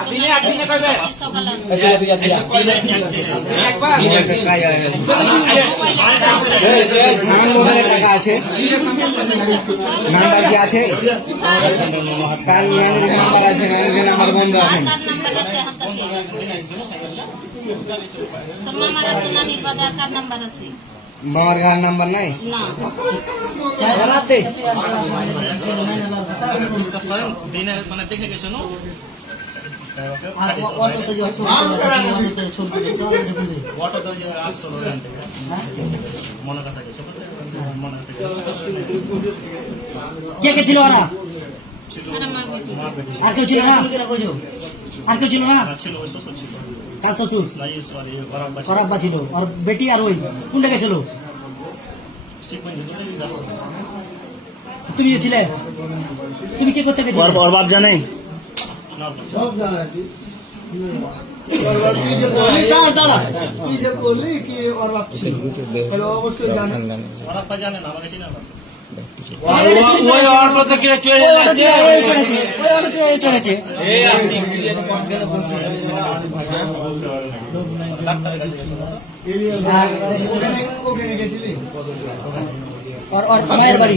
মানে ফোন দেবো কাজ আছে আমার মোবাইলে টাকা আছে নাম্বার কি আছে কার ম্যানেজার নাম্বার আছে নাম্বার বন্ধ এখন মামার আছে নানির বাদে আর কার নাম্বার আছে বাবার ঘর নাম্বার নাই না দিনে মানে দেখে গেছে নো? কে কে ছিল ওরা? আর কেউ ছিল না? আর কেউ ছিল না? কার শ্বশুর? আব্বা ছিল। আর বেটি আর ওই? কোন জায়গায় ছিল? তুমি ছিলে? তুমি কে করতে গেছিলে ওর বাপ জানে। আব্বা জানে। আর আর মায়ের বাড়ি